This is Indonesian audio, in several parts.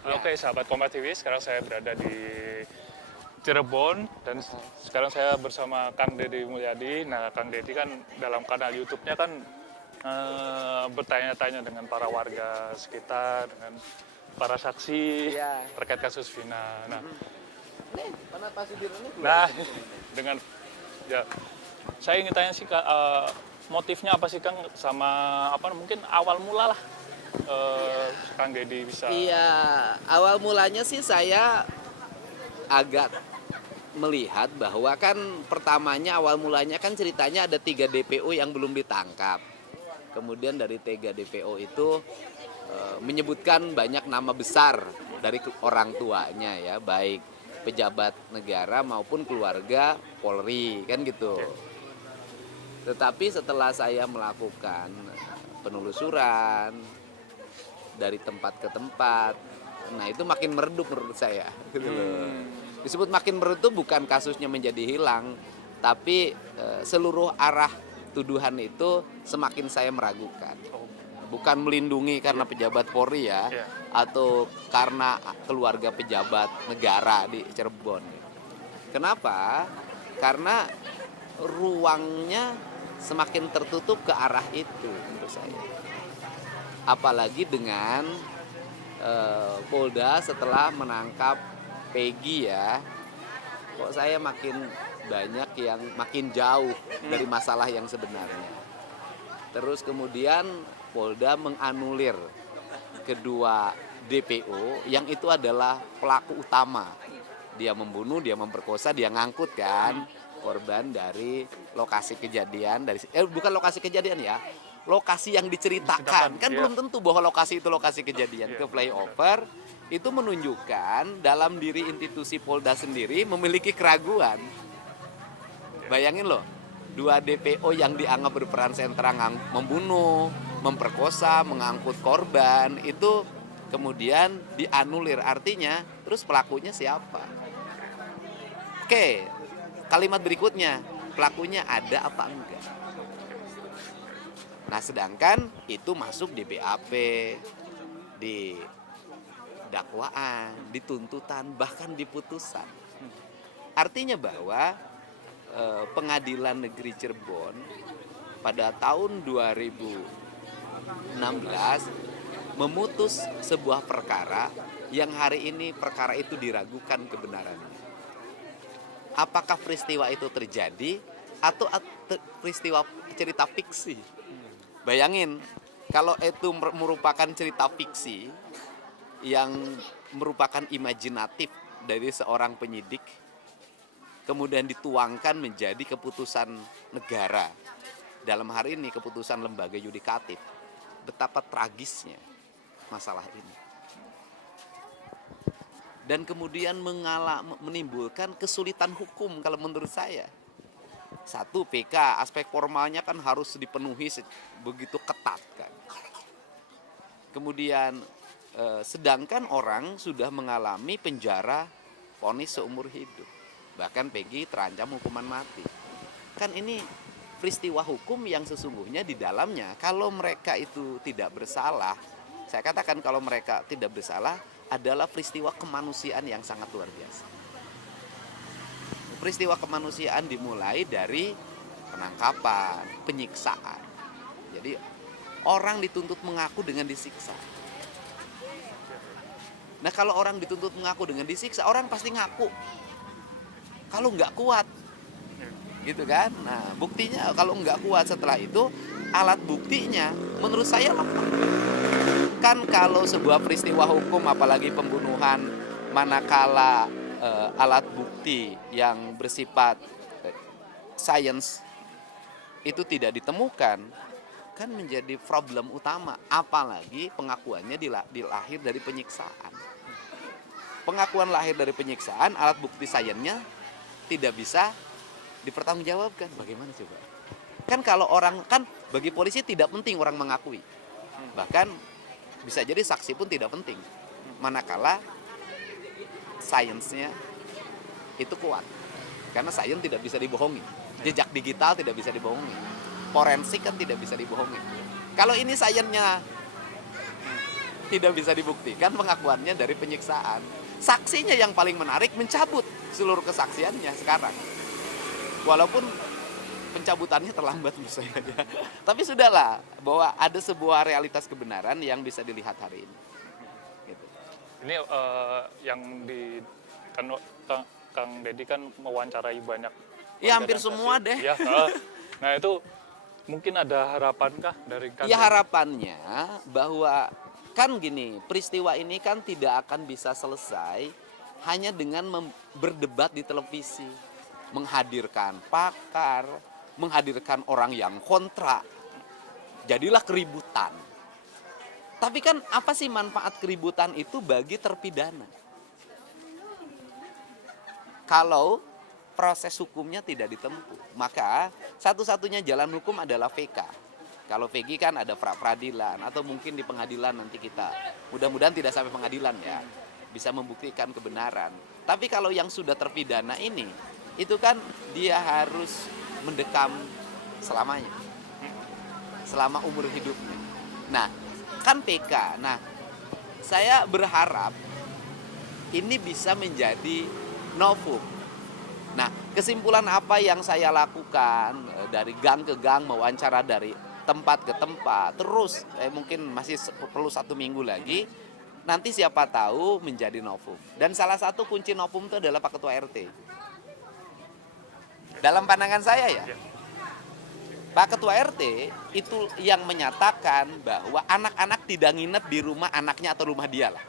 Ya. Oke, sahabat Kompas TV, sekarang saya berada di Cirebon dan sekarang saya bersama Kang Deddy Mulyadi. Nah, Kang Deddy kan dalam kanal YouTube-nya kan bertanya-tanya dengan para warga sekitar, dengan para saksi Iya. terkait kasus Vina. Nih, mana Pak Sudirman ini keluar? Nah, dengan ya, saya ingin tanya sih Kak, motifnya apa sih Kang, sama apa mungkin awal mula lah Kang Deddy bisa. Iya, awal mulanya sih saya agak melihat bahwa kan pertamanya awal mulanya kan ceritanya ada 3 DPO yang belum ditangkap. Kemudian dari 3 DPO itu menyebutkan banyak nama besar dari orang tuanya ya, baik pejabat negara maupun keluarga Polri kan gitu. Tetapi setelah saya melakukan penelusuran dari tempat ke tempat, nah itu makin meredup menurut saya gitu loh. Disebut makin meredup bukan kasusnya menjadi hilang, tapi seluruh arah tuduhan itu semakin saya meragukan. Bukan melindungi karena pejabat Polri ya, atau karena keluarga pejabat negara di Cirebon. Kenapa? Karena ruangnya semakin tertutup ke arah itu menurut saya. Apalagi dengan Polda setelah menangkap Peggy ya, kok saya makin banyak yang makin jauh dari masalah yang sebenarnya. Terus kemudian Polda menganulir kedua DPO yang itu adalah pelaku utama. Dia membunuh, dia memperkosa, dia ngangkut kan korban dari lokasi kejadian, bukan lokasi kejadian ya, lokasi yang diceritakan. Kan belum tentu bahwa lokasi itu lokasi kejadian. Ke flyover itu menunjukkan dalam diri institusi Polda sendiri memiliki keraguan. Bayangin loh, 2 DPO yang dianggap berperan sentral membunuh, memperkosa, mengangkut korban, itu kemudian dianulir. Artinya, terus pelakunya siapa? Oke, kalimat berikutnya, pelakunya ada apa enggak? Nah, sedangkan itu masuk di BAP, di dakwaan, di tuntutan, bahkan di putusan. Artinya bahwa Pengadilan Negeri Cirebon pada tahun 2016 memutus sebuah perkara yang hari ini perkara itu diragukan kebenarannya. Apakah peristiwa itu terjadi atau peristiwa cerita fiksi? Bayangin, kalau itu merupakan cerita fiksi yang merupakan imajinatif dari seorang penyidik, kemudian dituangkan menjadi keputusan negara, dalam hari ini keputusan lembaga yudikatif, betapa tragisnya masalah ini. Dan kemudian menimbulkan kesulitan hukum kalau menurut saya. Satu, PK, aspek formalnya kan harus dipenuhi begitu ketat kan. Kemudian sedangkan orang sudah mengalami penjara vonis seumur hidup. Bahkan Peggy terancam hukuman mati. Kan ini peristiwa hukum yang sesungguhnya di dalamnya, kalau mereka itu tidak bersalah, saya katakan kalau mereka tidak bersalah, adalah peristiwa kemanusiaan yang sangat luar biasa. Peristiwa kemanusiaan dimulai dari penangkapan, penyiksaan. Jadi orang dituntut mengaku dengan disiksa. Nah, kalau orang dituntut mengaku dengan disiksa, orang pasti ngaku. Kalau nggak kuat, gitu kan? Nah, buktinya kalau nggak kuat setelah itu, alat buktinya menurut saya lemah. Kan kalau sebuah peristiwa hukum, apalagi pembunuhan, manakala alat bukti yang bersifat sains itu tidak ditemukan, kan menjadi problem utama. Apalagi pengakuannya dilahir dari penyiksaan. Pengakuan lahir dari penyiksaan, alat bukti sainsnya tidak bisa dipertanggungjawabkan. Bagaimana coba? Kan kalau orang, kan bagi polisi tidak penting orang mengakui. Bahkan bisa jadi saksi pun tidak penting. Manakala sainsnya itu kuat. Karena sains tidak bisa dibohongi. Jejak digital tidak bisa dibohongi. Forensik kan tidak bisa dibohongi. Kalau ini sainsnya tidak bisa dibuktikan pengakuannya dari penyiksaan. Saksinya yang paling menarik mencabut seluruh kesaksiannya sekarang. Walaupun pencabutannya terlambat menurut saya. Tapi sudahlah, bahwa ada sebuah realitas kebenaran yang bisa dilihat hari ini. Gitu. Ini yang di kan Kang Deddy kan mewawancarai banyak. Ya hampir organisasi. semua deh. Ya, nah itu mungkin ada harapankah dari Kang Ya Deddy? harapannya bahwa kan gini, peristiwa ini kan tidak akan bisa selesai hanya dengan berdebat di televisi, menghadirkan pakar, menghadirkan orang yang kontra, jadilah keributan. Tapi kan apa sih manfaat keributan itu bagi terpidana? Kalau proses hukumnya tidak ditempuh, maka satu-satunya jalan hukum adalah VK. Kalau VG kan ada pra-peradilan atau mungkin di pengadilan nanti kita, mudah-mudahan tidak sampai pengadilan ya, bisa membuktikan kebenaran. Tapi kalau yang sudah terpidana ini, itu kan dia harus mendekam selamanya, selama umur hidupnya. Nah, kan PK. Nah, saya berharap ini bisa menjadi novum. Nah, kesimpulan apa yang saya lakukan dari gang ke gang, mewawancara dari tempat ke tempat, terus mungkin masih perlu 1 minggu lagi, nanti siapa tahu menjadi novum. Dan salah satu kunci novum itu adalah Pak Ketua RT. Dalam pandangan saya ya, Pak Ketua RT itu yang menyatakan bahwa anak-anak tidak nginep di rumah anaknya atau rumah dia lah.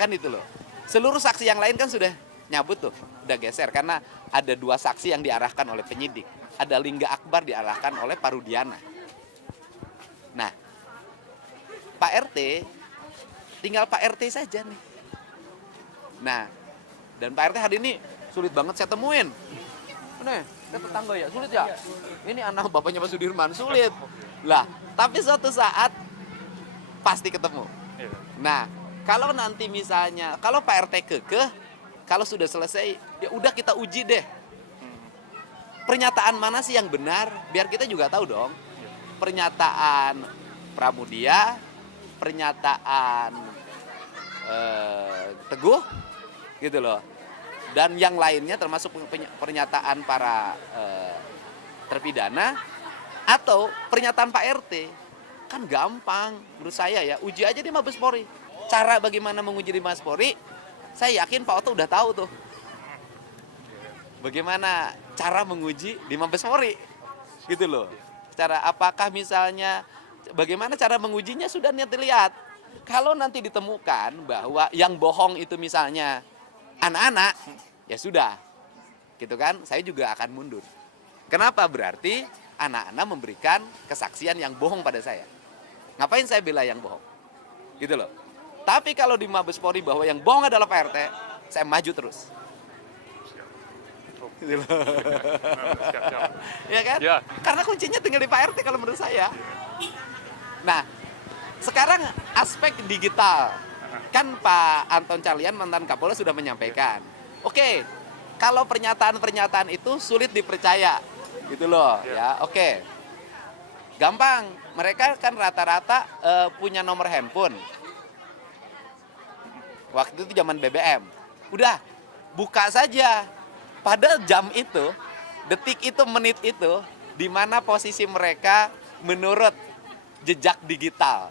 Kan itu loh. Seluruh saksi yang lain kan sudah nyabut tuh, udah geser karena ada 2 saksi yang diarahkan oleh penyidik. Ada Lingga Akbar diarahkan oleh Parudiana. Nah, Pak RT, tinggal Pak RT saja nih. Nah, dan Pak RT hari ini sulit banget saya temuin. Nih, saya tetangga ya, sulit ya? Ini anak bapaknya Pak Sudirman, sulit. Lah, tapi suatu saat pasti ketemu. Nah, kalau nanti misalnya, kalau Pak RT kekeh, kalau sudah selesai, ya udah kita uji deh. Pernyataan mana sih yang benar? Biar kita juga tahu dong. Pernyataan Pramudia, pernyataan Teguh, gitu loh. Dan yang lainnya termasuk pernyataan para terpidana atau pernyataan Pak RT. Kan gampang menurut saya ya. Uji aja di Mabes Polri. Cara bagaimana menguji di Mabes Polri, saya yakin Pak Oto udah tahu tuh. Bagaimana cara menguji di Mabes Polri, gitu loh. Secara apakah misalnya, bagaimana cara mengujinya sudah dilihat. Kalau nanti ditemukan bahwa yang bohong itu misalnya anak-anak, ya sudah, gitu kan, saya juga akan mundur. Kenapa? Berarti anak-anak memberikan kesaksian yang bohong pada saya. Ngapain saya bela yang bohong? Gitu loh. Tapi kalau di Mabes Polri bahwa yang bohong adalah Pak RT, saya maju terus. Gitu loh. Ya kan? Ya. Karena kuncinya tinggal di Pak RT kalau menurut saya. Nah, sekarang aspek digital. Kan Pak Anton Carlyan, mantan Kapolda, sudah menyampaikan. Oke, kalau pernyataan-pernyataan itu sulit dipercaya. Gitu loh, ya. Oke. Gampang, mereka kan rata-rata punya nomor handphone. Waktu itu zaman BBM. Udah, buka saja. Pada jam itu, detik itu, menit itu, di mana posisi mereka menurut jejak digital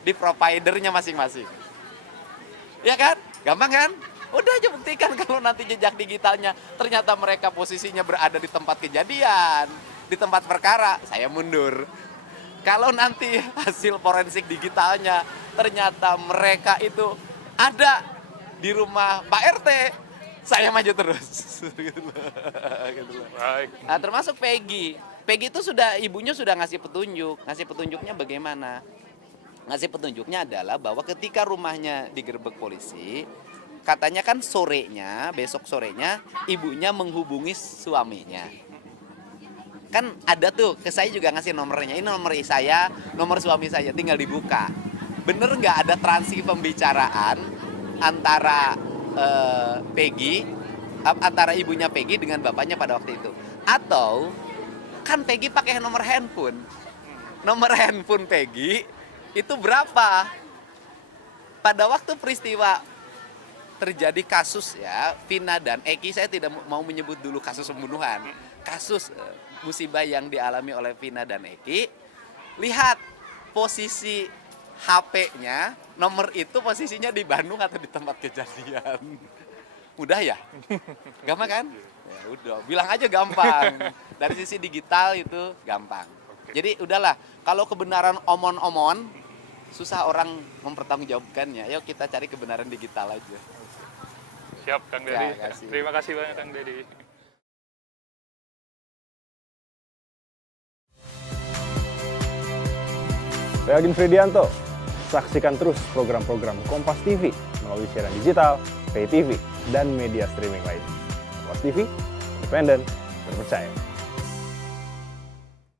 di providernya masing-masing. Ya kan? Gampang kan? Udah aja buktikan kalau nanti jejak digitalnya ternyata mereka posisinya berada di tempat kejadian, di tempat perkara, saya mundur. Kalau nanti hasil forensik digitalnya ternyata mereka itu ada di rumah Pak RT, saya maju terus. Baik. Nah, termasuk Peggy. Peggy itu sudah, ibunya sudah ngasih petunjuk. Ngasih petunjuknya bagaimana? Ngasih petunjuknya adalah bahwa ketika rumahnya digerebek polisi, katanya kan sorenya, besok sorenya, ibunya menghubungi suaminya. Kan ada tuh, ke saya juga ngasih nomornya. Ini nomor saya, nomor suami saya, tinggal dibuka. Bener nggak ada transaksi pembicaraan antara Peggy, antara ibunya Peggy dengan bapaknya pada waktu itu? Atau kan Peggy pakai nomor handphone Peggy Itu berapa? Pada waktu peristiwa terjadi kasus ya, Vina dan Eki, saya tidak mau menyebut dulu kasus pembunuhan. Kasus musibah yang dialami oleh Vina dan Eki. Lihat posisi HP-nya, nomor itu posisinya di Bandung atau di tempat kejadian. Mudah ya? Gampang kan? Ya udah, bilang aja gampang. Dari sisi digital itu gampang. Jadi udahlah, kalau kebenaran omon-omon, susah orang mempertanggungjawabkannya. Yuk kita cari kebenaran digital aja. Siap, Kang Ya, Dedi. kasih. Terima kasih banyak, Kang Dedi. Saya Agin Fridianto. Saksikan terus program-program Kompas TV melalui siaran digital, pay TV, dan media streaming lain. Kompas TV, independen, terpercaya.